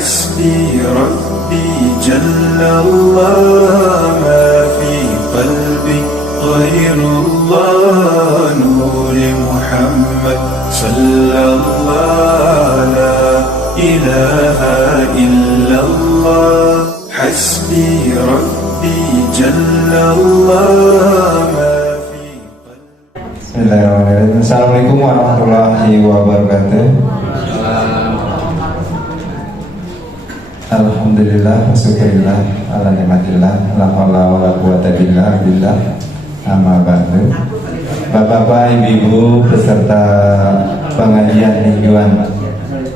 حسبي ربي جل الله ما في قلبي غير الله نور محمد صلى الله لا إله إلا الله حسبي ربي جل الله ما في قلبي. Bismillahirrahmanirrahim. Assalamualaikum warahmatullahi wabarakatuh. Alhamdulillah, wasyukurillah, ala nikmatillah, la haula wala quwata illa billah. Amma ba'du. Bapak-bapak, ibu-ibu peserta pengajian mingguan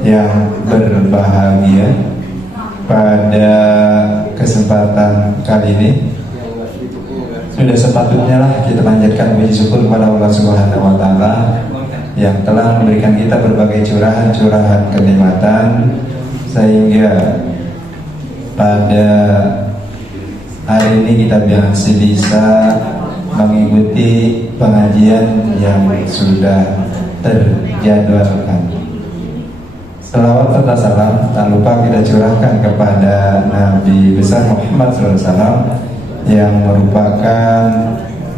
yang berbahagia, pada kesempatan kali ini sudah sepatutnya lah kita panjatkan puji syukur kepada Allah Subhanahu wa taala yang telah memberikan kita berbagai curahan-curahan kenikmatan sehingga pada hari ini kita masih bisa mengikuti pengajian yang sudah terjadwalkan. Salawat serta salam tak lupa kita curahkan kepada Nabi besar Muhammad SAW yang merupakan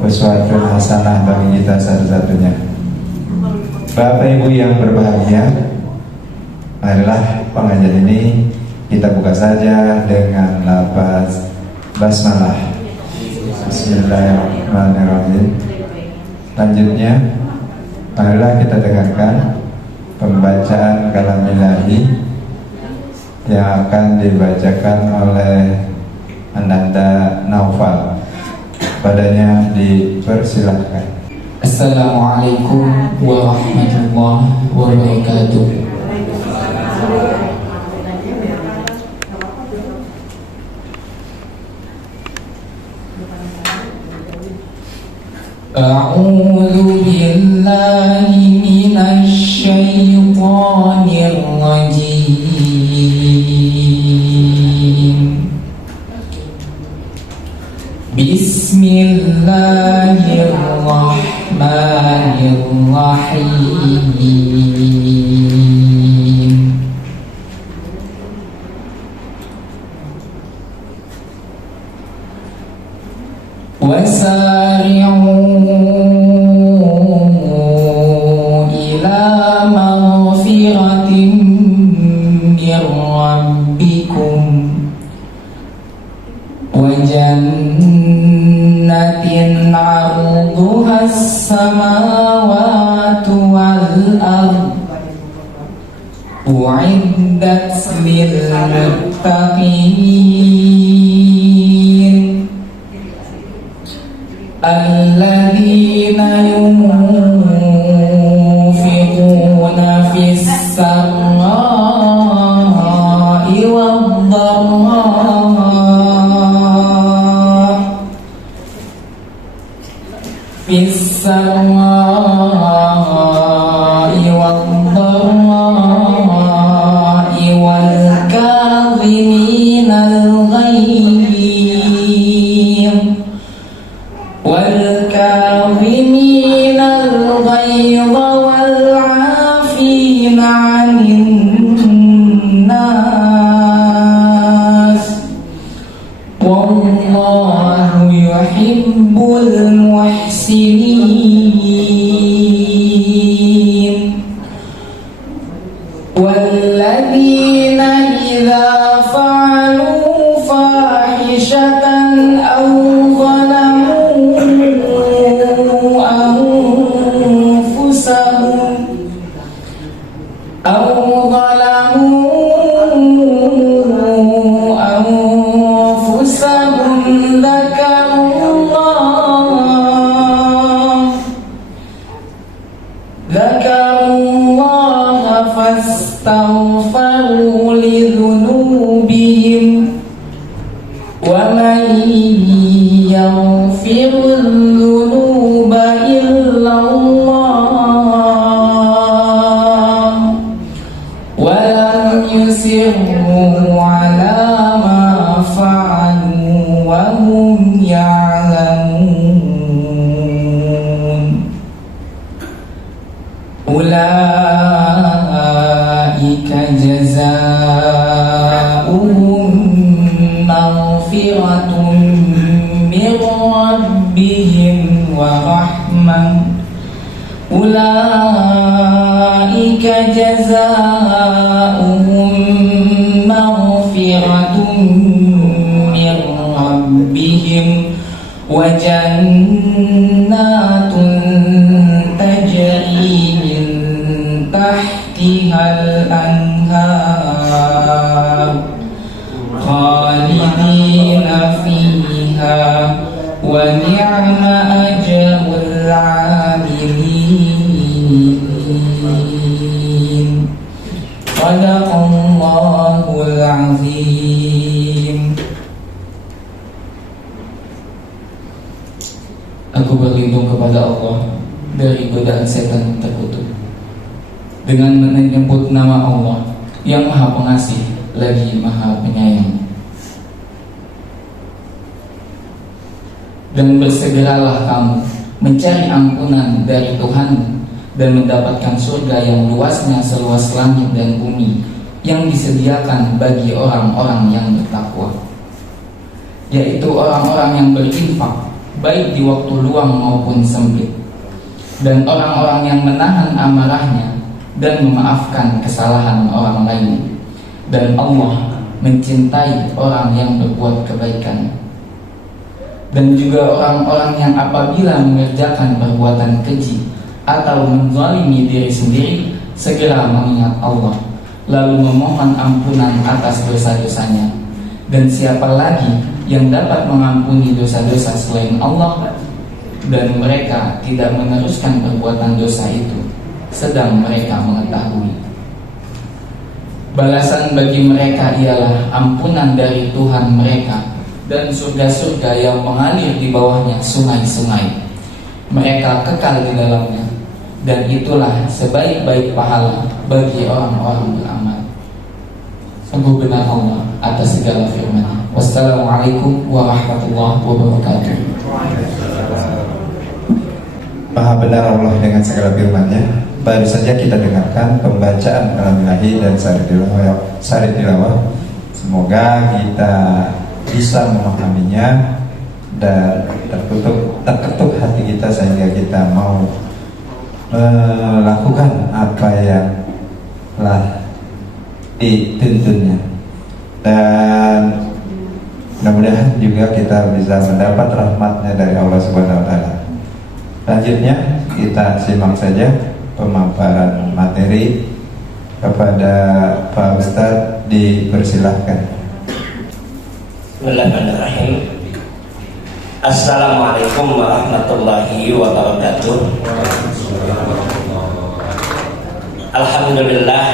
uswatun hasanah bagi kita satu-satunya. Bapak Ibu yang berbahagia, marilah pengajian ini kita buka saja dengan lafaz basmalah. Bismillahirrahmanirrahim. Selanjutnya, marilah kita dengarkan pembacaan kalam ilahi yang akan dibacakan oleh Ananda Naufal. Padanya dipersilahkan. Assalamualaikum warahmatullahi wabarakatuh. A'udzu billahi minasy syaithanir rajim. Bismillahirrahmanirrahim. Wasari'u ila maghfiratin min rabbikum wa jannatin 'arduha as-samawati wal ardh u'iddat lil muttaqin alladzina yunfiquna fis sarra'i wad dharra fis sarra'i wad dharra'i wal kadhiminal ghayz والكاظمين الغيظ والعافين عن الناس والله يحب المحسنين والذين إذا فعلوا فاحشة أو ذكروا الله فاستغفروا لذنوبهم ومن يغفر الذنوب إلا الله ولم يصروا على ما فعلوا وهم يعلمون أولئك جزاؤهم أولئك جزاؤهم مغفرة من ربهم وجنات تجري من تحتها الأنهار خالدين فيها ونعم أجر العاملين. صدق الله العظيم. Aku berlindung kepada Allah dari godaan setan terkutuk dengan menyebut nama Allah yang Maha Pengasih lagi Maha Penyayang. Dan bersegeralah kamu mencari ampunan dari Tuhan dan mendapatkan surga yang luasnya seluas langit dan bumi yang disediakan bagi orang-orang yang bertakwa, yaitu orang-orang yang berinfak baik di waktu luang maupun sempit, dan orang-orang yang menahan amarahnya dan memaafkan kesalahan orang lain. Dan Allah mencintai orang yang berbuat kebaikan. Dan juga orang-orang yang apabila mengerjakan perbuatan keji atau menzalimi diri sendiri, segera mengingat Allah, lalu memohon ampunan atas dosa-dosanya. Dan siapa lagi yang dapat mengampuni dosa-dosa selain Allah? Dan mereka tidak meneruskan perbuatan dosa itu, sedang mereka mengetahui. Balasan bagi mereka ialah ampunan dari Tuhan mereka dan surga-surga yang mengalir di bawahnya sungai-sungai. Mereka kekal di dalamnya, dan itulah sebaik-baik pahala bagi orang-orang beramal. Sungguh benar Allah atas segala firman-Nya. Wassalamualaikum warahmatullahi wabarakatuh. Maha benar Allah dengan segala firman-Nya. Baru saja kita dengarkan pembacaan kalam ilahi dan sari tilawah. Semoga kita bisa memahaminya dan terketuk hati kita sehingga kita mau melakukan apa yang telah dituntunnya, dan mudah-mudahan juga kita bisa mendapat rahmatnya dari Allah Subhanahu wa Ta'ala. Selanjutnya kita simak saja pemaparan materi. Kepada Pak Ustadz dipersilahkan. Bismillahirrahmanirrahim. Assalamualaikum warahmatullahi wabarakatuh. Alhamdulillah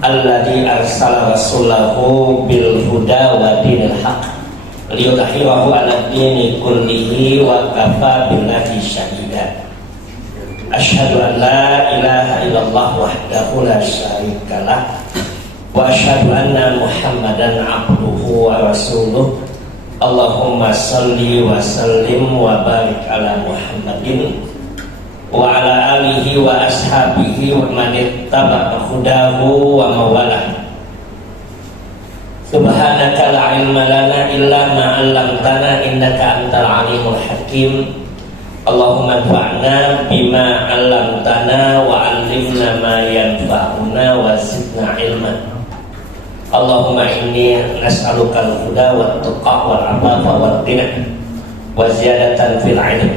alladzi arsala rasulahu bil huda wa dinil haq liyudhhirahu 'ala dini kullihi wa kafa billahi syahida. Asyhadu an la ilaha illallah wahdahu la syarikalah wa asyhadu anna Muhammadan abduhu wa rasuluh. Allahumma salli wa sallim wa barik ala Muhammadin wa ala alihi wa ashabihi wa man ittaba'a hudahu wa mawalah. Subhanaka la ilma lana illa ma 'allamtana innaka antal alimul hakim. Allahumma anfa'na bima 'allamtana wa 'allimna ma yanfa'una wa zidna ilman. Allahumma inni nas'aluka al-huda wa tuqa wal 'afafa wal ghina wa ziyadatan fil 'ilm.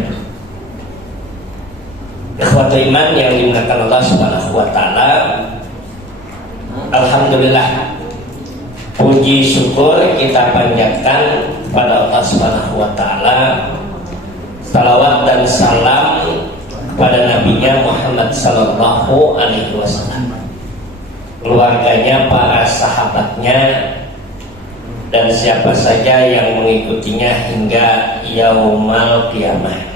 Ikhwatul iman yang dimuliakan Allah Subhanahu wa Ta'ala, alhamdulillah, puji syukur kita panjatkan pada Allah Subhanahu wa Ta'ala. Salawat dan salam pada Nabi-Nya Muhammad sallallahu alaihi wasallam, keluarganya, para sahabatnya, dan siapa saja yang mengikutinya hingga yaumul qiyamah.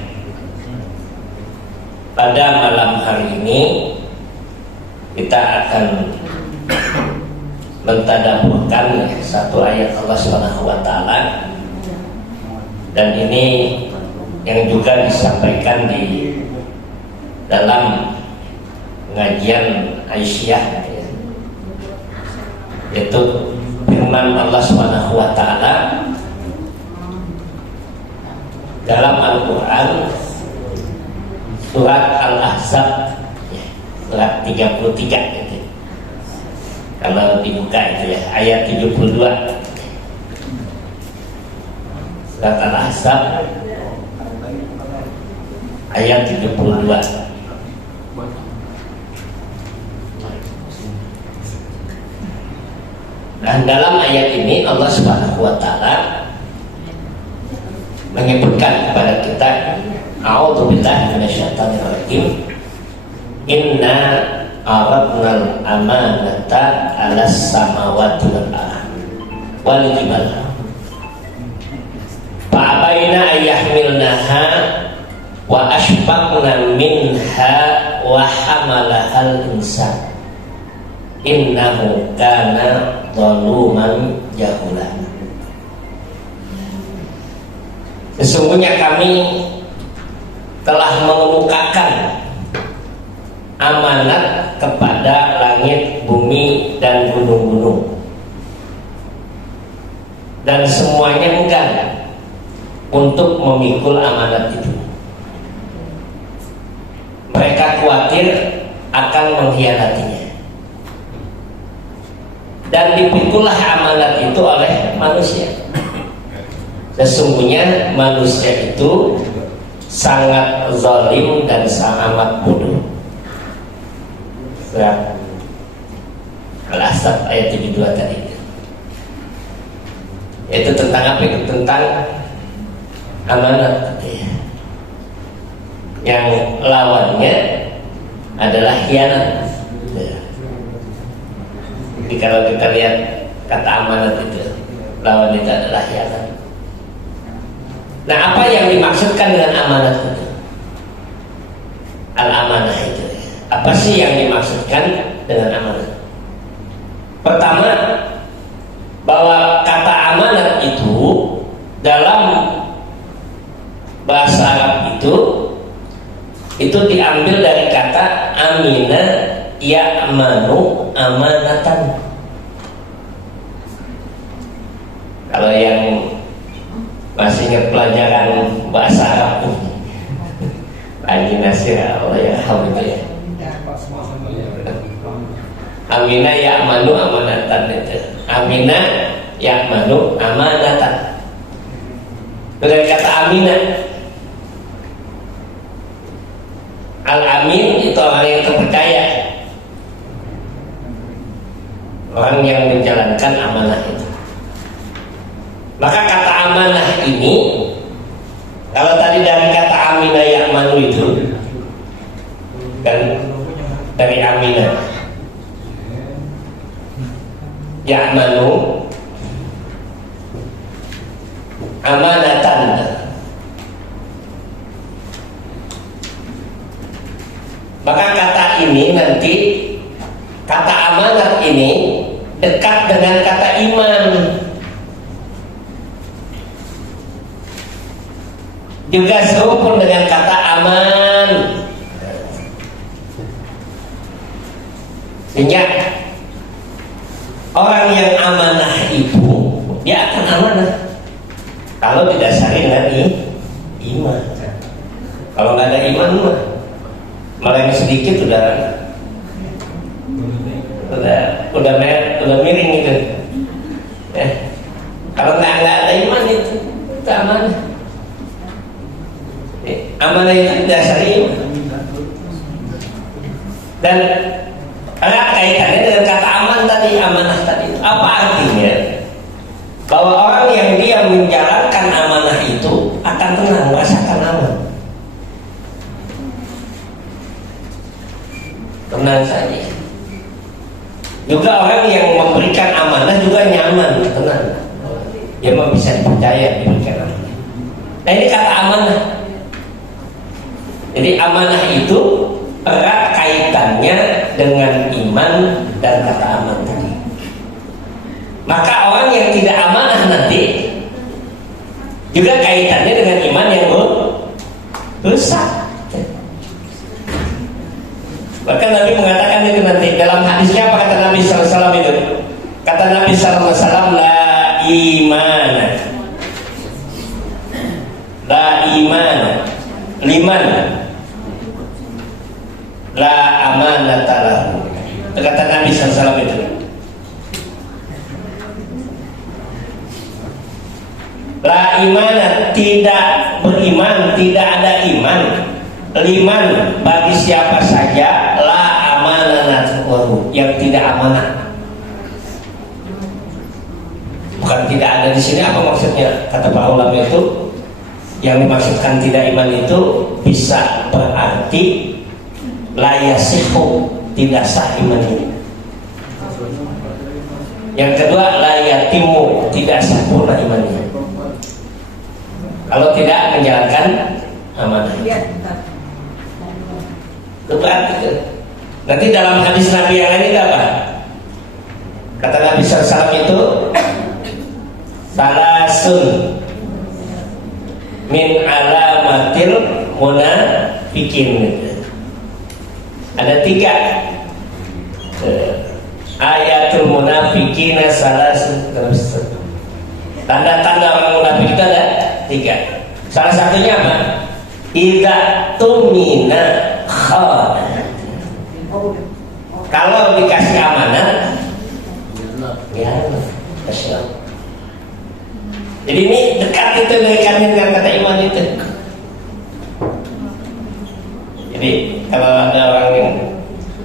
Pada malam hari ini kita akan mentadaburkan satu ayat Allah Subhanahu wa Ta'ala, dan ini yang juga disampaikan di dalam pengajian Aisyah, yaitu firman Allah Subhanahu wa Ta'ala dalam Al-Quran surat Al-Ahzab ya, surat 33 gitu. Kalau dibuka itu ya, ayat 72. Surat Al-Ahzab ayat 72. Dan dalam ayat ini Allah Subhanahu wa taala menyebutkan kepada kita, a'udzubillahi minasyaitonir rajim, inna aradnal amanata 'alas samawati wal ardi wal jibal fa'abaina ayyahmilnaha wa ashfaqna minha wa hamalahal insan innahu kana zaluman jahula. Sesungguhnya kami telah mengemukakan amanat kepada langit, bumi, dan gunung-gunung, dan semuanya enggan untuk memikul amanat itu. Mereka khawatir akan mengkhianatinya, dan dipikullah amanat itu oleh manusia. Sesungguhnya manusia itu sangat zalim dan sangat amat bodoh. Surat Al-Ahzab ayat 72 tadi. Itu tentang apa? Itu tentang amanat ya. Yang lawannya adalah khianat ya. Jadi kalau kita lihat kata amanat itu, lawan itu adalah khianat. Nah, apa yang dimaksudkan dengan amanat itu? Al-amanah itu ya. Apa sih yang dimaksudkan dengan amanat? Pertama, bahwa kata amanat itu dalam bahasa Arab itu diambil dari kata amina ya'manu amanatan. Kalau yang masih ingat pelajaran bahasa Arab lagi nasir Allah ya alhamdulillah. Amina ya'manu amanatan itu. Amina ya'manu amanatan. Dari kata amina. Al-amin itu orang yang terpercaya, orang yang menjalankan amanah itu. Maka kata amanah ini, kalau tadi dari kata amina ya'manu itu kan dari amina ya'manu amanatan, maka kata ini nanti, kata amanat ini dekat dengan kata iman, juga seruput dengan kata aman. Sehingga orang yang amanah itu dia akan amanah kalau didasari dengan iman. Kalau nggak ada iman mah malah sedikit udah miring gitu. Kalau nggak ada iman itu amanah. Amanah itu dasar iman. Dan ada kaitannya dengan kata aman tadi, amanah tadi. Apa artinya? Bahwa orang yang dia menjalankan amanah itu akan tenang, merasakan aman. Tenang saja. Juga orang yang memberikan amanah juga nyaman, tenang. Dia bisa dipercaya diberikan amanah. Nah, ini kata amanah. Jadi amanah itu erat kaitannya dengan iman dan kata aman tadi. Maka orang yang tidak amanah nanti juga kaitannya dengan iman yang rusak. Bahkan Nabi mengatakan itu nanti dalam hadisnya, apa kata Nabi SAW itu? Kata Nabi SAW, la iman liman la amanata lahu. Kata Nabi SAW itu. La imana, tidak beriman, tidak ada iman. Liman, bagi siapa saja la amanat lahu, yang tidak amanah. Bukan tidak ada di sini, apa maksudnya? Kata para ulama itu, yang dimaksudkan tidak iman itu bisa berarti la yasihu, tidak sah imannya. Yang kedua la yatimu, tidak sempurna imannya kalau tidak menjalankan amanah. Berarti nanti dalam hadis Nabi yang lain itu apa? Kata Nabi SAW itu salasun min alamatil munafikin. Ada 3 ayatul munafikina salasun. Tanda-tanda orang munafik itu ada 3. Salah satunya apa? Idza tumina khana. Kalau dikasih amanah ya Islam. Jadi ini dekat itu dengan kata iman itu. Jadi kalau ada orang yang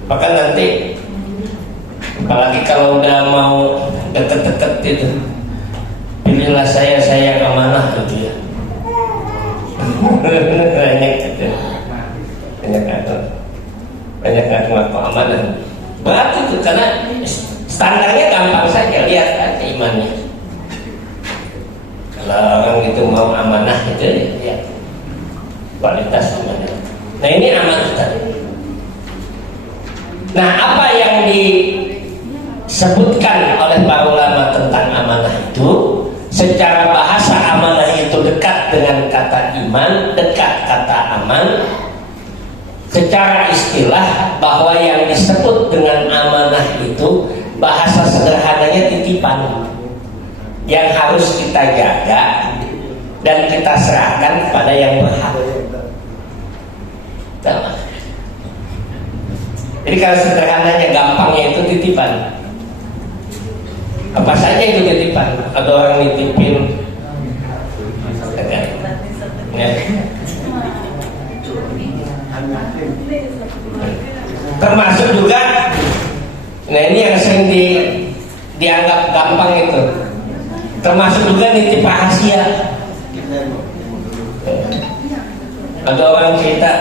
bahkan nanti apalagi kalau udah mau deket-deket itu, pilihlah saya yang amanah gitu ya. banyak ngaku amanah. Berarti itu karena standarnya gampang saja, lihat aja imannya. Kalau orang itu mau amanah itu ya kualitas amanah. Nah ini amanah tadi. Nah apa yang disebutkan oleh para ulama tentang amanah itu, secara bahasa amanah itu dekat dengan kata iman, dekat kata aman. Secara istilah bahwa yang disebut dengan amanah itu bahasa sederhananya titipan yang harus kita jaga dan kita serahkan kepada yang berhak. Jadi kalau sederhananya gampangnya itu titipan. Apa saja itu titipan? Ada orang nitipin ya. Termasuk juga, nah ini yang sering dianggap gampang itu, termasuk juga nitip rahasia. Ada orang cerita,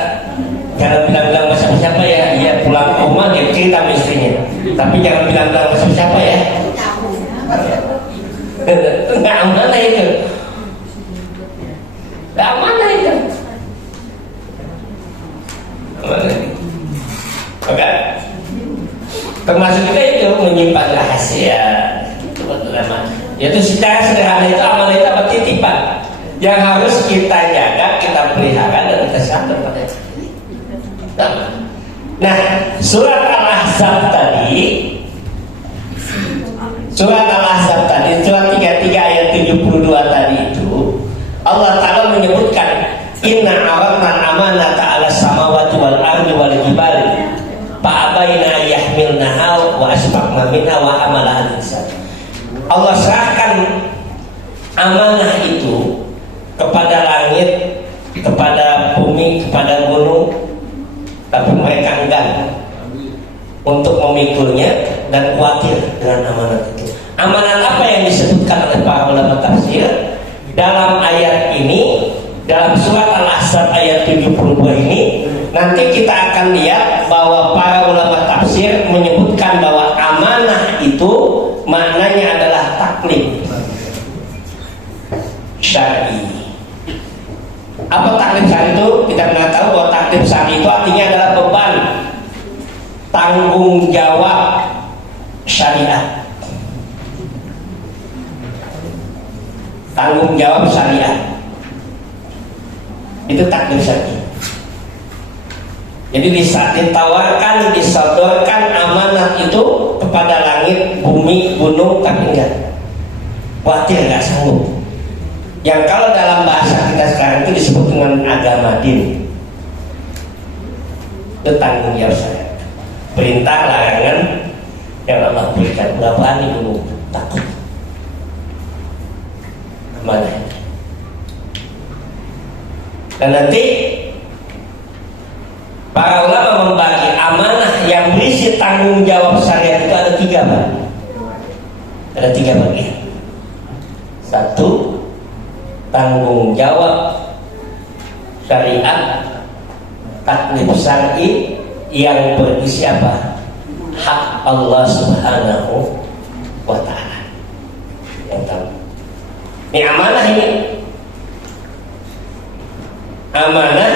jangan bilang-bilang sama siapa ya, iya pulang ke rumah dia cerita sama istrinya, tapi jangan bilang-bilang sama siapa ya. Nggak amanah itu, nggak amanah itu. Oke, termasuk juga itu menyimpan rahasia. Yaitu secara sederhana itu amanah itu apa? Titipan yang harus kita jaga, kita pelihara dan kita serahkan pada kita. Nah, surat Al-Ahzab tadi, surat 33 ayat 72 tadi itu Allah Ta'ala menyebutkan inna aradna amanata ala samawati wal ardi wal jibali fa'abaina yahmilnaha wa asfaqna minha wa hamalaha al-insan. Allah serahkan amanah itu kepada langit, kepada bumi, kepada gunung, tapi mereka enggan untuk memikulnya dan khawatir dengan amanat itu. Amanat apa yang disebutkan oleh para ulama tafsir dalam ayat ini, dalam surat Al-Ahzab ayat 72 ini? Nanti kita akan lihat bahwa para ulama tafsir menyebutkan bahwa amanah itu maknanya adalah taklif syar'i. Apa taklif syar'i itu? Kita pernah tahu bahwa taklif syar'i itu artinya adalah beban tanggung jawab syariat. Tanggung jawab syariat itu taklif syar'i. Jadi ditawarkan, disodorkan amanat itu kepada langit, bumi, gunung, tapi enggak khawatir, enggak sanggup. Yang kalau dalam bahasa kita sekarang itu disebut dengan agama din. Itu tanggung jawab saya. Perintah larangan yang Allah berikan, nggak berani dulu, takut. Mana? Dan nanti para ulama membagi amanah yang berisi tanggung jawab syariat itu ada 3 bagian. Ada 3 bagian. 1, tanggung jawab syariat taklif syar'i yang berisi apa? Hak Allah Subhanahu wa ta'ala. Yang tahu. Ini amanah ini. Amanah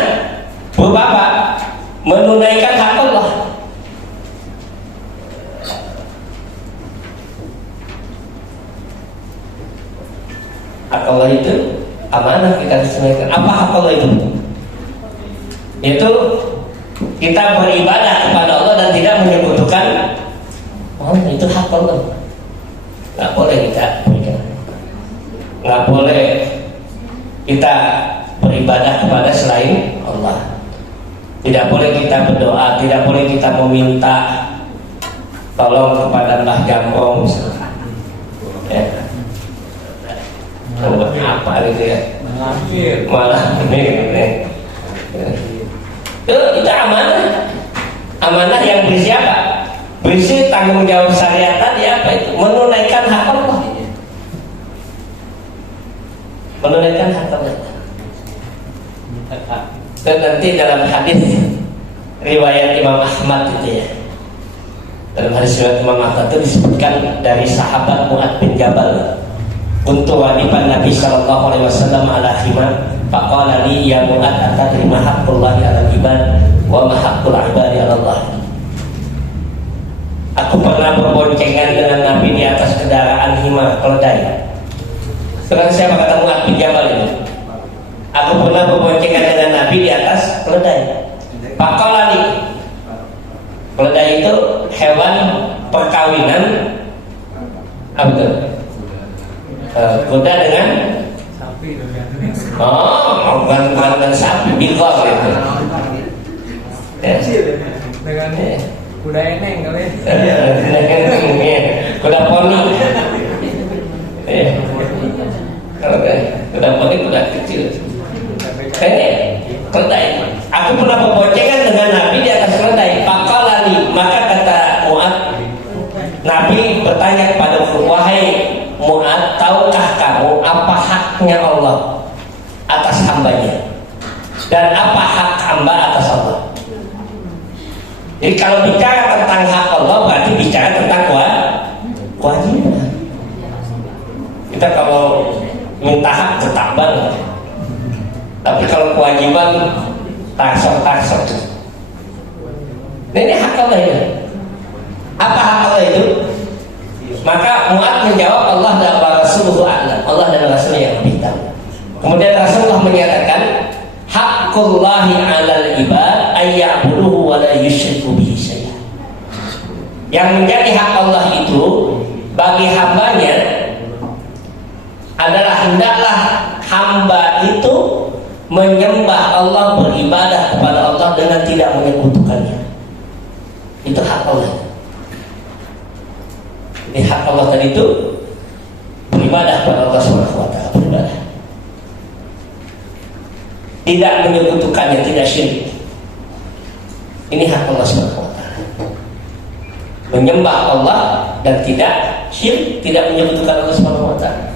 berupa apa? Menunaikan hak Allah. Hak Allah itu amanah kita harus tunaikan. Apa hak Allah itu? Itu kita beribadah kepada Allah dan tidak menyekutukan. Oh, itu hak Allah. Nggak boleh kita berikan. Nggak boleh kita beribadah kepada selain Allah. Tidak boleh kita berdoa, tidak boleh kita meminta tolong kepada Mbah Jampong misalkan. Ya. Apa gitu ya? Malah ini. Itu amanah. Amanah yang berisi apa? Berisi tanggung jawab syariat tadi apa itu? Menunaikan hak Allah. Menunaikan hak Allah. Dan nanti dalam hadis riwayat Imam Ahmad itu ya, dalam hadis riwayat Imam Ahmad itu disebutkan dari sahabat Mu'ad bin Jabal, untuk wadipan Nabi Sallallahu Alaihi Wasallam ala khimar, faqala li ya Mu'ad atadri ma haqqullahi ala ibad wa ma haqqul ibadi ala Allah. Aku pernah berboncengan dengan Nabi di atas kendaraan himar keledai. Sekarang siapa kata Mu'ad bin Jabal ini? Aku pernah berboncengan dengan Nabi di atas keledai. Faqala li, keledai itu hewan perkawinan apa itu? Kuda dengan sapi. Oh, bukan sapi, bingkong gitu. Dengan kuda eneng kali. Kuda poni. Kuda poni, kuda kecil. Kayaknya keledai. Aku pernah berboncengan dengan Nabi di atas keledai. Faqalani, maka kata Mu'ad, Nabi bertanya kepadaku, wahai Mu'ad, tahukah kamu apa haknya Allah atas hambanya dan apa hak hamba atas Allah? Jadi kalau bicara tentang hak Allah berarti bicara tentang kewajiban. Kita kalau minta hak tetap banget, tapi kalau kewajiban taksor. Ini hak Allah itu. Apa hak Allah itu? Maka Mu'ad menjawab, Allah dan Rasuluhu a'lam. Allah dan Rasulnya yang lebih tahu. Kemudian Rasulullah menyatakan, haqqullahi 'alal ibad ayya'buduhu wa la yusyriku bihi syai'an. Yang menjadi hak Allah itu bagi hambanya adalah hendaklah hamba itu menyembah Allah, beribadah kepada Allah dengan tidak menyekutukannya. Itu hak Allah. Ini hak Allah tadi itu beribadah kepada Allah Subhanahu wa ta'ala, beribadah. Tidak menyekutukannya, tidak syirik. Ini hak Allah Subhanahu wa ta'ala. Menyembah Allah dan tidak syirik, tidak menyekutukan Allah Subhanahu wa ta'ala.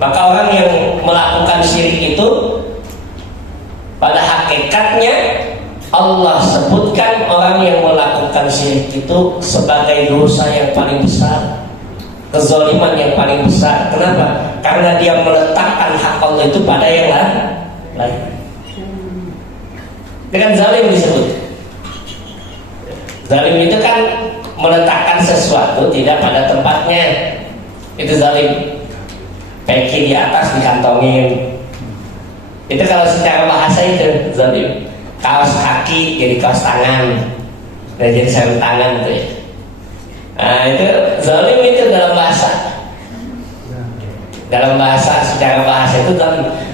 Maka orang yang melakukan syirik itu pada hakikatnya Allah sebutkan orang yang melakukan syirik itu sebagai dosa yang paling besar, kezaliman yang paling besar. Kenapa? Karena dia meletakkan hak Allah itu pada yang lain. Dengan zalim disebut. Zalim itu kan meletakkan sesuatu tidak pada tempatnya. Itu zalim. Peki di atas dikantongin. Itu kalau secara bahasa itu zalim. Kaos kaki jadi kaos tangan, dan jadi sarung tangan gitu ya. Nah itu zalim itu dalam bahasa. Dalam bahasa, secara bahasa itu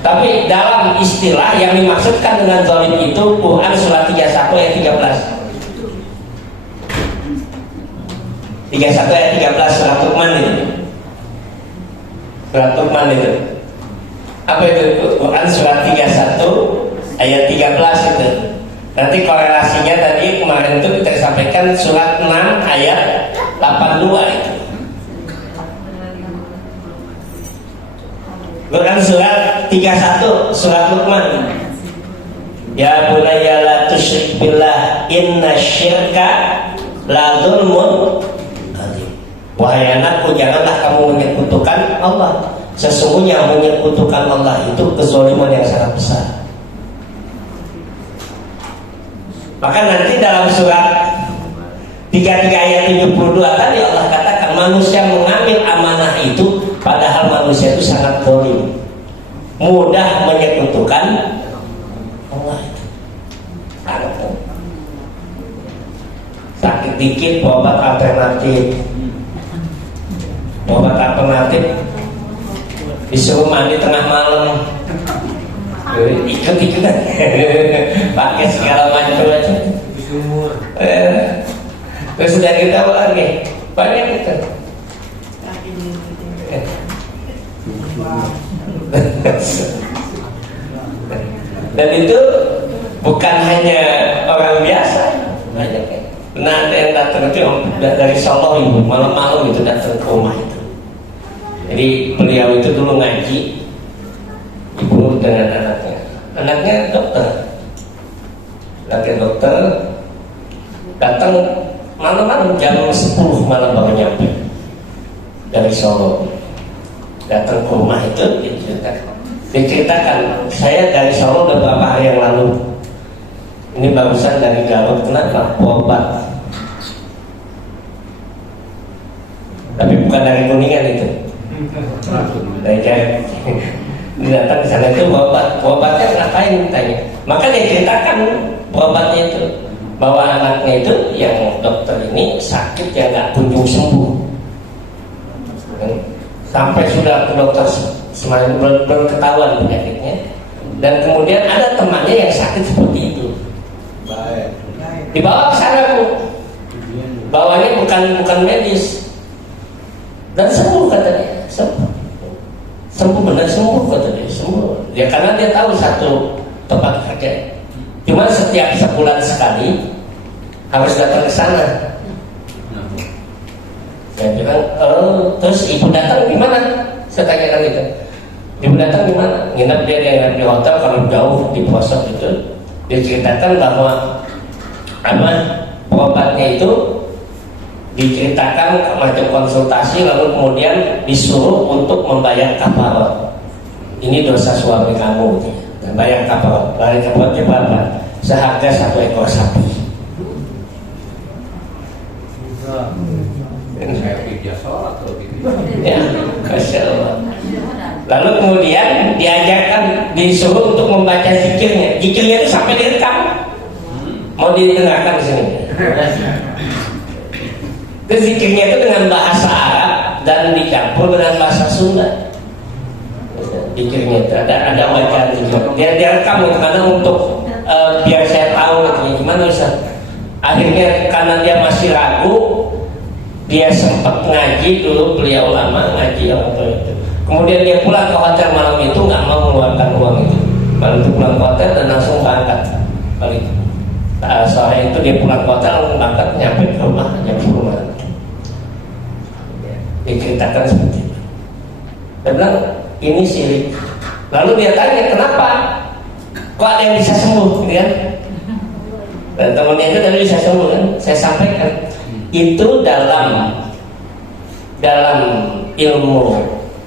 tapi dalam istilah yang dimaksudkan dengan zalim itu Quran surat 31 ayat 13. 31 ayat 13 surat Luqman itu. Surat Luqman itu. Apa itu? Quran surat 31 ayat 13 itu. Nanti korelasinya tadi kemarin itu kita sampaikan surat 6 ayat 82 itu. Quran surat 31 surat Luqman. Ya bunayya la tusyrik billah inna syirka la dzulmun adzim. Wahai anakku, janganlah kamu menyekutukan Allah. Sesungguhnya menyekutukan Allah itu kezaliman yang sangat besar. Maka nanti dalam surat 33 ayat 72 tadi Allah katakan manusia mengambil amanah itu padahal manusia itu sangat zalim, mudah menyekutukan Allah itu. Sakit dikit obat alternatif, disuruh mandi tengah malam, ikut-ikutan pakai segala macam aja. Sumur. Terus sudah kita lagi banyak itu. Dan itu bukan hanya orang biasa, banyak ya. Nah, ada yang datang itu dari Solo ibu malam-malam itu datang ke rumah itu. Jadi beliau itu dulu ngaji, ibu dengan anaknya dokter, datang malam-malam jam 10 malam baru nyampe dari Solo. Datang ke rumah itu diceritakan saya dari Solo udah beberapa hari yang lalu, ini barusan dari Garut. Kenapa? Obat, tapi bukan dari Kuningan itu, dari Jakarta. Datang ke sana itu obatnya ngapain tanya. Maka dia ceritakan obatnya itu bahwa anaknya itu yang dokter ini sakit yang nggak kunjung sembuh, sampai sudah ke dokter semakin belum ketahuan penyakitnya. Dan kemudian ada temannya yang sakit seperti itu, dibawa ke sana Bu, bawanya bukan medis, dan sembuh katanya, sembuh benar, sembuh katanya, sembuh. Ya karena dia tahu satu tempat kerja, cuma setiap sebulan sekali harus datang ke sana. Saya bilang, terus ibu datang di mana? Saya tanyakan itu. Ibu datang di mana? Nginap dia di hotel kalau jauh di pelosok itu. Dia ceritakan bahwa obatnya itu diceritakan macam konsultasi, lalu kemudian disuruh untuk membayar kafarat. Ini dosa suami kamu, bayar kafarat. Bayar kafaratnya berapa? Seharga 1 ekor sapi. Ya, Masya Allah. Lalu kemudian diajarkan, disuruh untuk membaca zikirnya. Zikirnya itu sampai direkam, mau didengarkan di sini. Itu zikirnya itu dengan bahasa Arab dan dicampur dengan bahasa Sunda. Zikirnya itu ada bacaan zikir. Dia direkam karena untuk biar saya tahu gimana Ustaz. Akhirnya karena dia masih ragu, dia sempat ngaji dulu, beliau lama ngaji orang tua itu. Kemudian dia pulang ke hotel malam itu, nggak mau mengeluarkan uang itu. Malam itu pulang ke hotel dan langsung berangkat balik. Sore itu dia pulang ke hotel, langsung berangkat, nyampe ke rumah jam 10 malam. Dia ceritakan seperti itu. Dia bilang ini syirik. Lalu dia tanya kenapa? Kok ada yang bisa sembuh, gitu kan? Dan temannya itu tadi bisa sembuh kan? Saya sampaikan itu dalam ilmu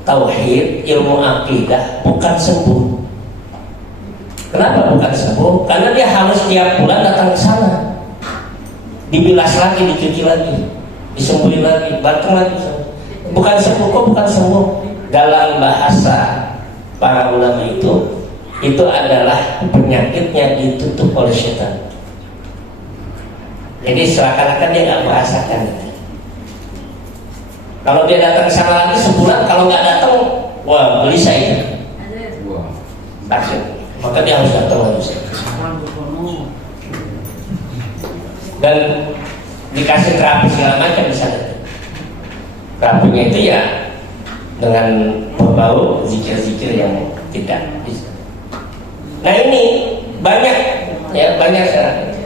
tauhid, ilmu akidah bukan sembuh. Kenapa bukan sembuh? Karena dia harus tiap bulan datang ke sana, dibilas lagi, dicuci lagi, disembuhin lagi, datang lagi. Bukan sembuh, kok bukan sembuh? Dalam bahasa para ulama itu adalah penyakitnya ditutup oleh setan. Jadi seakan-akan dia nggak merasakan. Kalau dia datang ke sana lagi sebulan, kalau nggak datang, Wah, beli saya sakit, maka dia harus datang lagi dan dikasih terapi segala macam di sana. Terapinya itu ya dengan berbau zikir-zikir yang tidak bisa. Nah ini banyak ya, banyak sekarang.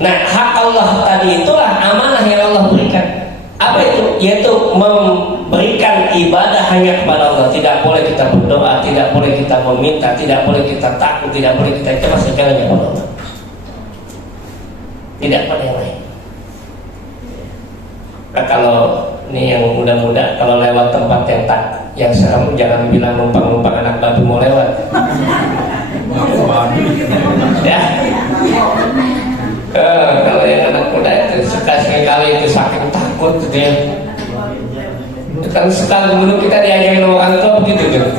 Nah hak Allah tadi itulah amanah yang Allah berikan. Apa itu? Yaitu memberikan ibadah hanya kepada Allah. Tidak boleh kita berdoa, tidak boleh kita meminta, tidak boleh kita takut, tidak boleh kita cemas hanya kepada Allah. Tidak pada yang lain. Nah, kalau ini yang muda-muda kalau lewat tempat yang serem jangan bilang numpang-numpang anak babi mau lewat. Ya. Kalau yang anak muda itu sekali itu saking takut gitu ya. Kan sekali dulu kita diajarin orang tua begitu tuh.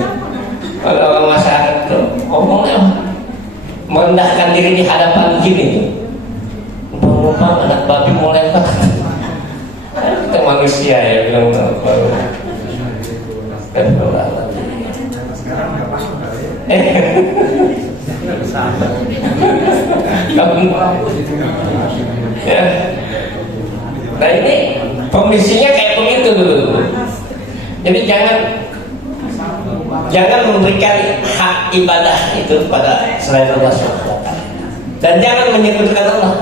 Kalau orang masyarakat tuh ngomongnya merendahkan diri di hadapan gini tuh. Numpang anak babi mau lewat. Kita manusia ya bilang baru. Ya. Nah ini komisinya kayak begitu dulu. Jadi jangan memberikan hak ibadah itu pada selain Allah SWT. Dan jangan menyebutkan Allah.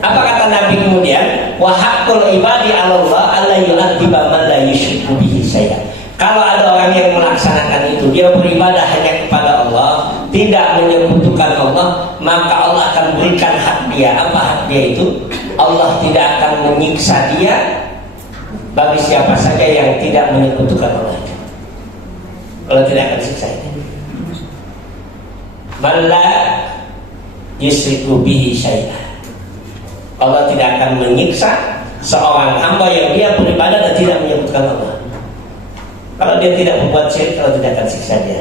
Apa kata Nabi kemudian? Wa haqqul ibadi 'ala Allah alla yu'adziba man la yusyriku bihi syai'an. Kalau ada orang yang melaksanakan itu, dia beribadah hanya kepada Allah, tidak menyekutukan Allah, maka Allah akan berikan hak dia. Apa hak dia itu? Allah tidak akan menyiksa dia bagi siapa saja yang tidak menyekutukan Allah. Allah tidak akan siksa dia. Man la yusyriku bihi syai'an. Allah tidak akan menyiksa seorang hamba yang dia beribadah dan tidak menyebutkan Allah. Kalau dia tidak membuat syirik, Allah tidak akan siksa dia.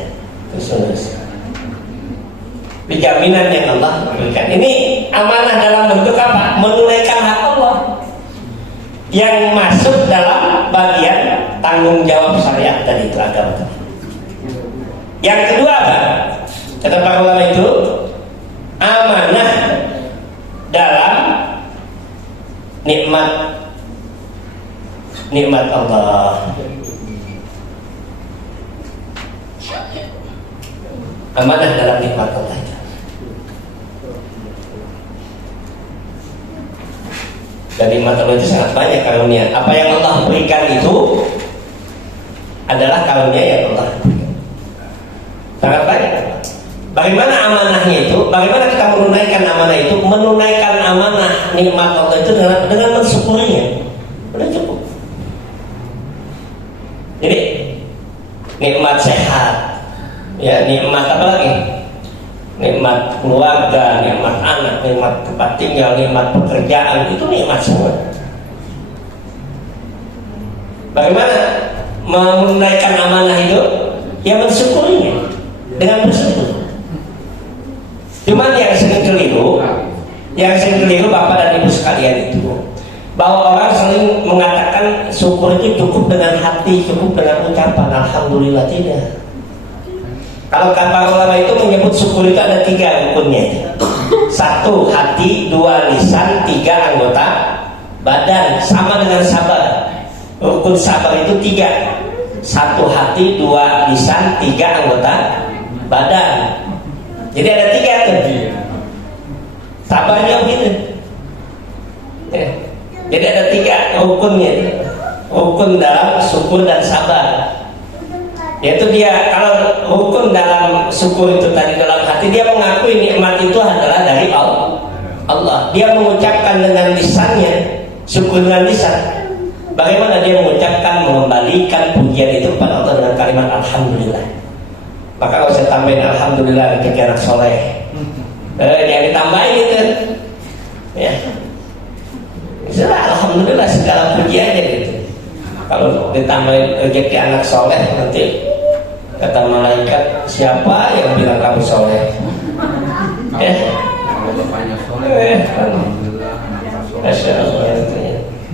Terus. Jaminan yang Allah berikan. Ini amanah dalam bentuk apa? Menunaikan hak Allah yang masuk dalam bagian tanggung jawab syariat tadi itu agama. Yang kedua apa? Kata para ulama itu amanah dalam nikmat Allah. Amanah dalam nikmat Allah. Dan nikmat Allah itu sangat banyak karunia. Apa yang Allah berikan itu adalah karunia yang Allah berikan. Sangat banyak. Bagaimana amanahnya itu? Bagaimana kita menunaikan amanah itu? Menunaikan amanah nikmat Allah itu dengan mensyukurinya. Udah cukup. Jadi nikmat sehat, ya nikmat apa lagi? Nikmat keluarga, nikmat anak, nikmat tempat tinggal, nikmat pekerjaan, itu nikmat semua. Bagaimana menunaikan amanah itu? Ya mensyukurinya dengan bersyukur. Cuman yang sering keliru Bapak dan Ibu sekalian itu, bahwa orang sering mengatakan syukur itu cukup dengan hati, cukup dengan ucapan alhamdulillah. Tidak. Kalau kata ulama itu menyebut syukur itu ada 3 rukunnya. 1 hati, 2 lisan, 3 anggota badan. Sama dengan sabar. Rukun sabar itu 3. 1 hati, 2 lisan, 3 anggota badan. Jadi ada 3 tuh. Sabarnya begitu. Ya. Jadi ada 3 rukunnya. Rukun dalam syukur dan sabar. Yaitu dia kalau rukun dalam syukur itu tadi dalam hati, dia mengakui nikmat itu adalah dari Allah. Dia mengucapkan dengan lisannya, syukur dengan lisan. Bagaimana dia mengucapkan, mengembalikan pujian itu kepada Allah dengan kalimat alhamdulillah. Maka kalau saya tambahin alhamdulillah rezeki anak soleh, jangan ditambahin itu, ya. Misalnya alhamdulillah segala pujiannya gitu. Kalau ditambahin rezeki anak soleh, nanti kata malaikat, siapa yang bilang kamu soleh? Masya Allah.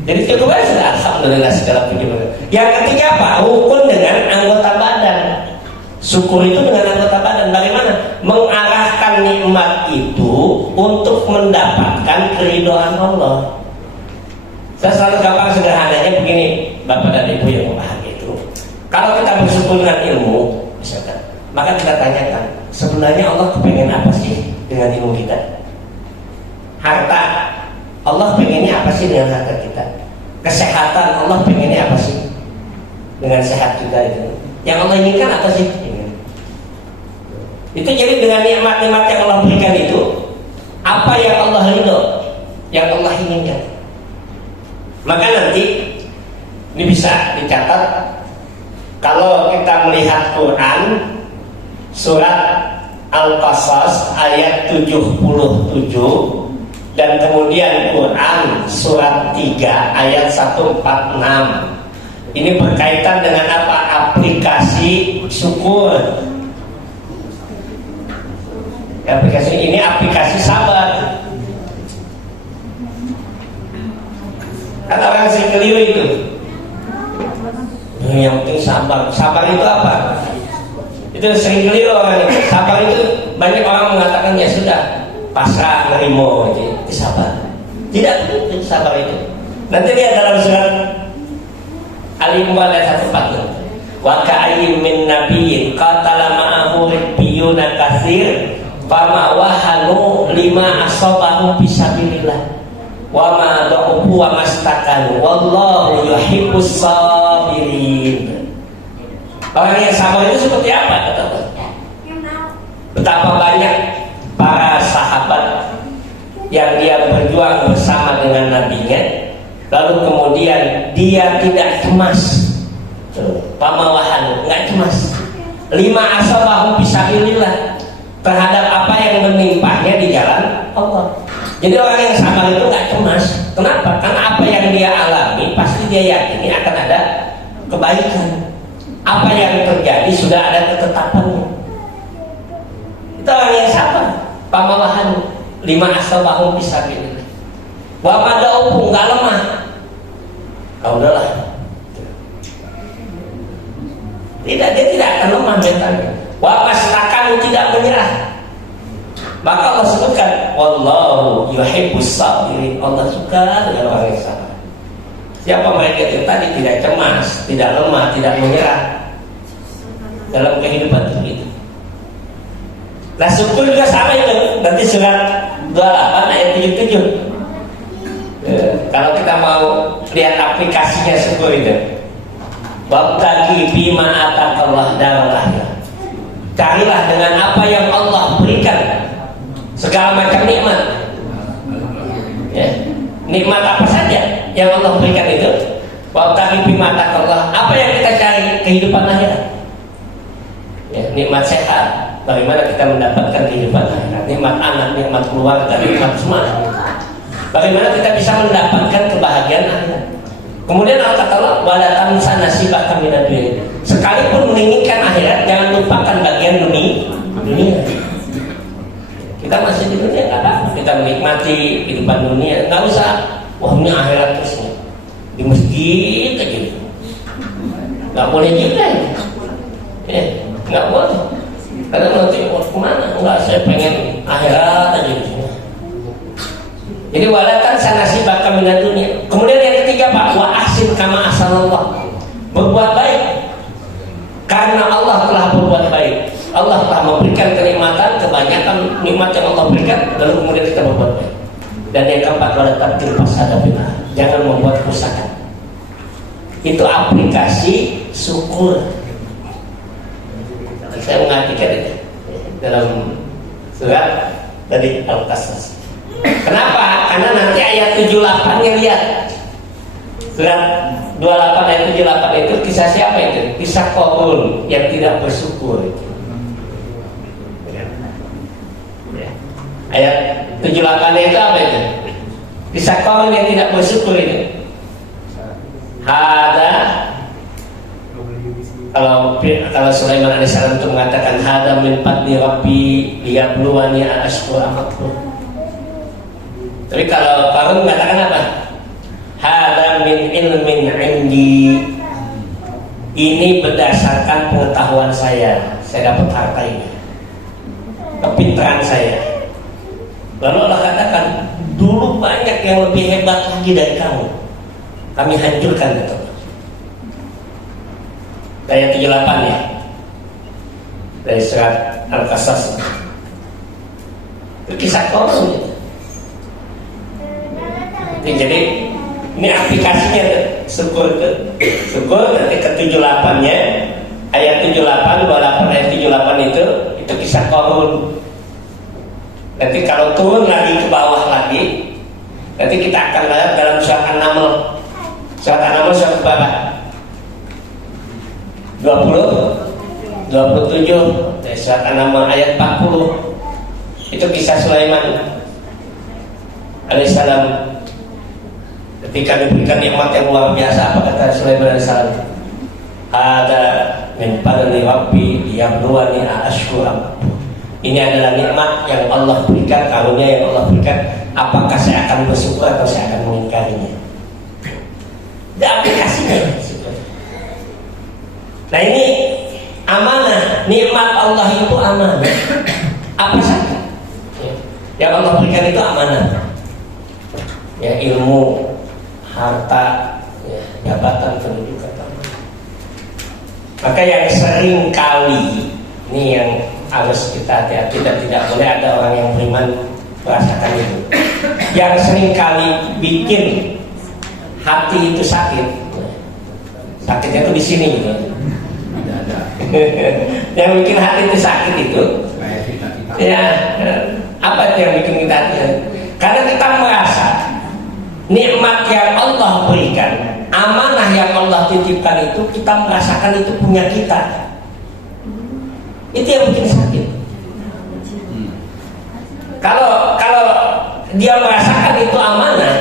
Jadi cukup aja alhamdulillah segala puji. Yang ketiga apa? Rukun dengan anggota badan. Syukur itu dengan anggota badan. Bagaimana? Mengarahkan nikmat itu untuk mendapatkan keridhaan Allah. Saya selalu gampang sederhananya begini, Bapak dan Ibu yang memahami itu. Kalau kita bersyukur dengan ilmu, misalkan, maka kita tanyakan, sebenarnya Allah kepengen apa sih dengan ilmu kita? Harta, Allah pengennya apa sih dengan harta kita? Kesehatan, Allah pengennya apa sih dengan sehat kita itu? Yang Allah inginkan apa sih? Itu jadi dengan nikmat-nikmat yang Allah berikan itu, apa yang Allah ridho, yang Allah inginkan. Maka nanti ini bisa dicatat, kalau kita melihat Quran surat Al-Qasas ayat 77 dan kemudian Quran surat 3 ayat 146, ini berkaitan dengan apa? Aplikasi syukur. Aplikasi ini aplikasi sabar. Kata orang sering keliru itu. Yang penting sabar. Sabar itu apa? Itu sering keliru orang itu. Sabar itu banyak orang mengatakan ya sudah pasrah, nerimo, itu sabar. Tidak, itu sabar itu. Nanti lihat dalam surat Al-Imran ayat 146. Wa ka'ayyin min nabiyyin qatala ma'ahu ribbiyuna katsir fama wahanu lima asabahu fisabilillah wa ma da'ufu wa mastakanu wallahu yuhibbus sabirin. Orang yang sabar itu seperti apa? Betapa banyak para sahabat yang dia berjuang bersama dengan nabinya, lalu kemudian dia tidak cemas, pamawahan, nggak cemas. Lima asabahu fisabilillah, terhadap apa yang menimpahnya di jalan Allah. Jadi orang yang sabar itu nggak cemas. Kenapa? Karena apa yang dia alami pasti dia yakini akan ada kebaikan. Apa yang terjadi sudah ada ketetapannya. Itu orang yang sabar. Pamawahan, lima asabahu fisabilillah. Wa madaupu, nggak lemah. Oh, udahlah. Tidak, dia tidak akan lemah mentalnya. Wa mastakanu, tidak menyerah. Maka Allah sebutkan wallahu yuhibbus sabirin. Allah suka dengan orang yang sabar. Siapa mereka itu tadi? Tidak cemas, tidak lemah, tidak menyerah dalam kehidupan itu. Nah, syukur juga sama itu. Nanti surat 28 ayat 77. Kalau kita mau lihat aplikasinya syukur itu, wabtaghi bima atakallah daral akhirah. Carilah dengan apa yang Allah berikan segala macam nikmat. Ya. Nikmat apa saja yang Allah berikan itu, wabtaghi bima atakallah. Apa yang kita cari? Kehidupan akhirat. Ya, nikmat sehat. Bagaimana kita mendapatkan kehidupan akhirat? Nikmat anak, nikmat keluarga, nikmat semua. Bagaimana kita bisa mendapatkan kebahagiaan akhirat? Kemudian Allah kata Allah, wala tansa nasibaka minad dunya. Sekalipun menginginkan akhirat, jangan lupakan bagian dunia. Kita masih di dunia, nggak apa-apa. Kita menikmati kehidupan dunia, nggak usah. Wah, ini akhirat terus nih. Di masjid aja. Nggak boleh juga. Ya, nggak boleh. Karena nanti mau kemana? Nggak, saya pengen akhirat aja. Jadi walatan sanasi bakal minat dunia. Kemudian yang ketiga Pak, wa ahsin kama ahsanallah. Berbuat baik karena Allah telah berbuat baik. Allah telah memberikan kenikmatan, kebanyakan nikmat yang Allah berikan, lalu kemudian kita berbuat baik. Dan yang keempat, wala tabghil fasada fil ardh. Jangan membuat kerusakan. Itu aplikasi syukur. Saya mengartikan itu dalam surat dari Al-Qasas. Kenapa? Karena nanti ayat 78-nya lihat. Surat 28 ayat 78 itu kisah siapa itu? Kisah Qarun yang tidak bersyukur itu. Ya. Ayat 78-nya itu apa itu? Kisah Qarun yang tidak bersyukur itu. Kalau Sulaiman alaihissalam itu mengatakan hada min fadli rabbi liyabluwani ashkur amakfur. Tapi kalau Qarun mengatakan apa? Hada min ilmin indi. Ini berdasarkan pengetahuan saya saya dapat harta ini, kepintaran saya. Lalu Allah katakan, dulu banyak yang lebih hebat lagi dari kamu, kami hancurkan itu. Ayat 78 ya, dari surat Al-Qasas. Itu kisah Korun gitu. Jadi ini aplikasinya syukur nanti ke 78 nya ayat 78, 28 ayat 78 itu kisah Korun. Nanti kalau turun lagi ke bawah lagi, nanti kita akan lihat dalam surat An-Naml. Surat An-Naml surat berapa? 27 surat An-Naml ayat 40. Itu kisah Sulaiman alaihissalam. Ketika diberikan nikmat yang luar biasa, apa kata Sulaiman alaihissalam? Ada min fadli rabbi liyabluwani aashkur am akfur. Ini adalah nikmat yang Allah berikan, karunia yang Allah berikan. Apakah saya akan bersyukur atau saya akan mengingkarinya? Itu aplikasinya. Nah ini amanah, nikmat Allah itu amanah. Apa saja yang Allah berikan itu amanah. Ya, ilmu, harta, ya, jabatan, pendidikan. Maka yang sering kali ini yang harus kita hati-hati dan tidak boleh ada orang yang beriman merasakan itu. Yang sering kali bikin hati itu sakit. Sakitnya itu di sini gitu. Yang bikin hati itu sakit itu ya, apa itu yang bikin kita hati? Karena kita merasa nikmat yang Allah berikan, amanah yang Allah titipkan itu, kita merasakan itu punya kita. Itu yang bikin sakit. Kalau dia merasakan itu amanah,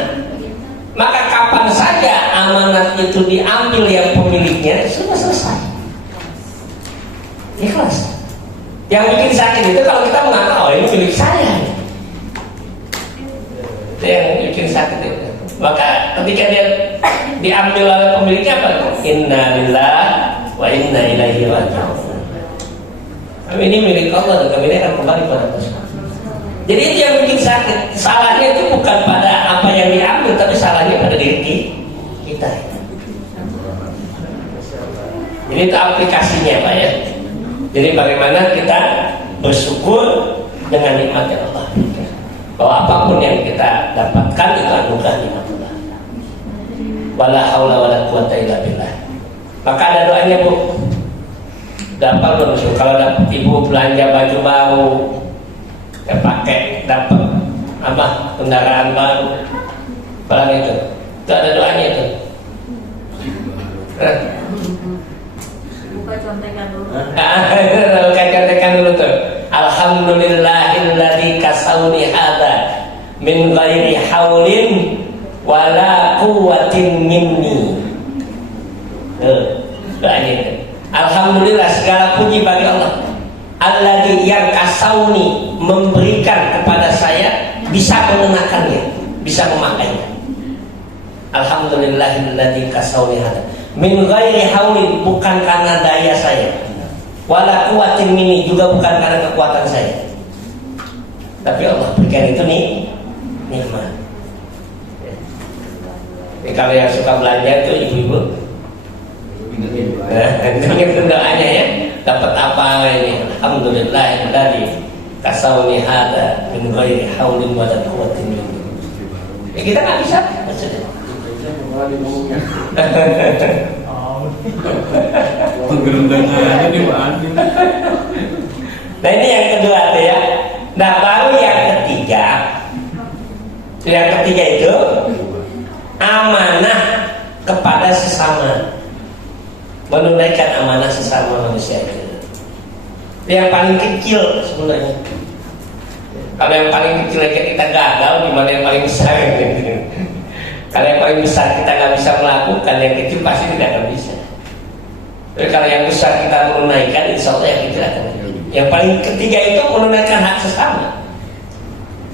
maka kapan saja amanat itu diambil yang pemiliknya, sudah selesai. Ikhlas. Yang bikin sakit itu kalau kita mengatakan, oh ini milik saya. Itu yang bikin sakit itu. Maka ketika dia diambil oleh pemiliknya apa? Inna lillahi wa inna ilaihi raji'un. Kami ini milik Allah dan kami ini akan kembali pada Allah. Jadi itu yang bikin sakit. Salahnya itu bukan pada apa yang diambil, tapi salahnya pada diri kita. Jadi itu aplikasinya Pak ya. Jadi bagaimana kita bersyukur dengan nikmat yang Allah berikan. Bahwa apapun yang kita dapatkan itu anugerah nikmat Allah. Wala haula wala quwata illa billah. Maka ada doanya Bu. Dapat belum? Kalau dapat ibu belanja baju baru, ya pakai, dapat apa kendaraan baru, barang itu ada doanya itu. Buka contekan dulu. Buka contekan dulu tuh. Alhamdulillahilladzi kasauni hadza min ghairi haulin wala quwwatin minni. Doanya itu. Alhamdulillah, segala puji bagi Allah alladzi yang kasauni, memberikan kepada saya, bisa mengenakannya, bisa memakainya. Alhamdulillahilladzi kasauni hadza min ghairi haulin, bukan karena daya saya, wala quwwatin minni, juga bukan karena kekuatan saya, tapi Allah berikan itu nih nikmat. Jadi kalau yang suka belanja itu ibu-ibu, itu doanya ya, dapat apa ini? Alhamdulillahilladzi kasauni hadza min ghairi haulin wala quwwatin minni. Ya kita nggak bisa. Penggerendangannya di mana? Nah ini yang kedua tuh ya. Nah baru yang ketiga. Yang ketiga itu amanah kepada sesama, menunaikan amanah sesama manusia itu. Yang paling kecil sebenarnya. Kalau yang paling kecil aja kita gagal, gimana yang paling besar? Kalau yang paling besar kita nggak bisa melakukan, yang kecil pasti tidak akan bisa. Tapi kalau yang besar kita menunaikan, insya Allah yang kecil akan. Yang paling ketiga itu menunaikan hak sesama,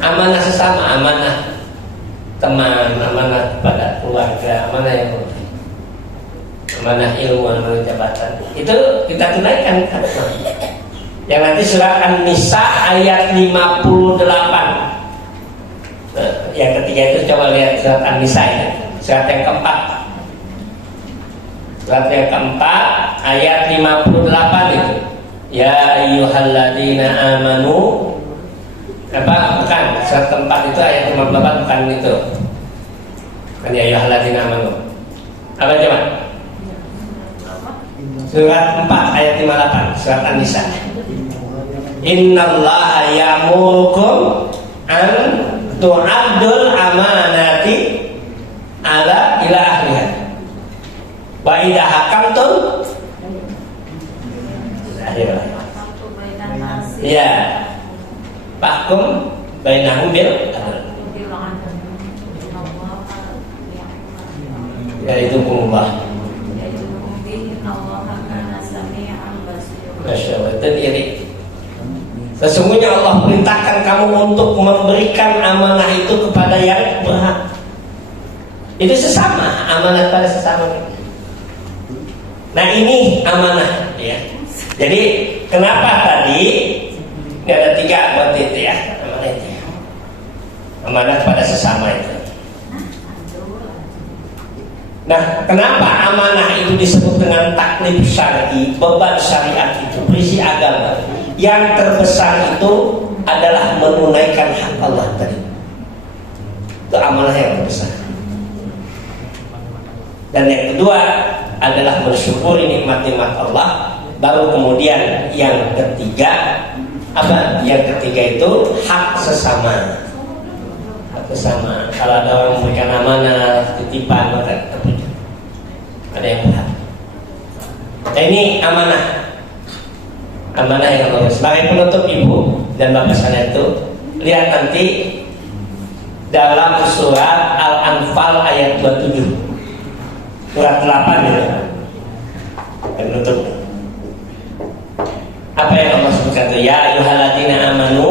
amanah sesama, amanah teman, amanah pada keluarga, amanah yang penting, amanah ilmu, amanah jabatan. Itu kita tunaikan. Yang nanti surat An-Nisa ayat 58. Yang ketiga itu coba lihat surat An-Nisa ini, surat yang keempat. Surat yang keempat ayat 58 itu. Ya ayyuhalladzina amanu. Bukan, surat keempat itu ayat 58, bukan itu. Kan ya ayyuhalladzina amanu. Apa coba? Surat 4 ayat 58, surat An-Nisa. Innallaha ya'murukum an tu'addul amanati ala ila ahliha wa idza hakamtum ya fahkum bainahum bil ya itu kumullah. Masya Allah, itu diri. Sesungguhnya Allah perintahkan kamu untuk memberikan amanah itu kepada yang berhak. Itu sesama, amanah pada sesama. Nah ini amanah ya. Jadi kenapa tadi ini ada 3 buat itu ya, amanah itu ya. Amanah pada sesama itu. Nah kenapa amanah itu disebut dengan taklif syar'i, beban syariat itu, berisi agama. Yang terbesar itu adalah menunaikan hak Allah tadi. Itu amanah yang terbesar. Dan yang kedua adalah bersyukuri nikmat-nikmat Allah. Baru kemudian yang ketiga apa? Yang ketiga itu hak sesama. Hak sesama. Kalau ada orang memberikan amanah, titipan, maka ada yang berhak. Nah, ini amanah. Amanah yang Allah. Sebagai penutup ibu dan bapak sekalian itu, lihat nanti dalam surat Al-Anfal ayat 27, surat 8 ya. Penutup. Apa yang Allah sebutkan itu? Ya ayyuhalladzina amanu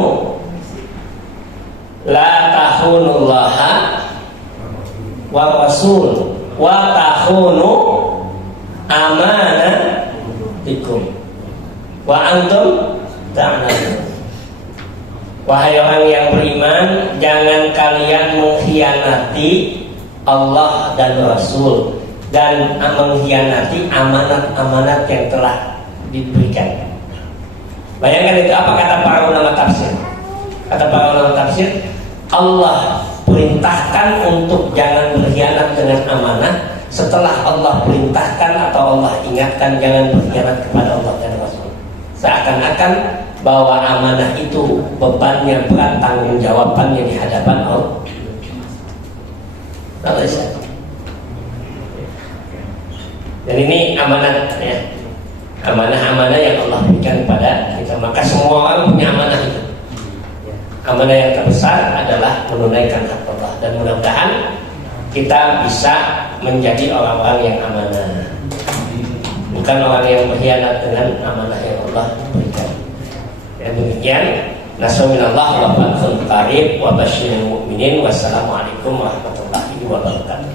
la tahunullaha wa rasul wa tahunu amanatikum wa antum ta'lamun. Wahai orang yang beriman, jangan kalian mengkhianati Allah dan Rasul dan mengkhianati amanat-amanat yang telah diberikan. Bayangkan itu apa kata para ulama tafsir? Kata para ulama tafsir, Allah perintahkan untuk jangan berkhianat dengan amanah setelah Allah perintahkan atau Allah ingatkan jangan berkhianat kepada Allah dan Rasul. Seakan-akan bahwa amanah itu bebannya berat, tanggung jawabannya di hadapan Allah. Dan ini amanat ya, amanah-amanah yang Allah berikan kepada kita. Maka semua orang punya amanah itu. Amanah yang terbesar adalah menunaikan hak Allah. Dan mudah-mudahan kita bisa menjadi orang-orang yang amanah, bukan orang yang berkhianat dengan amanah yang Allah berikan. Dan demikian, nasominallah wa fathul qarib wa basyiril mu'minin. Wassalamualaikum warahmatullahi wabarakatuh.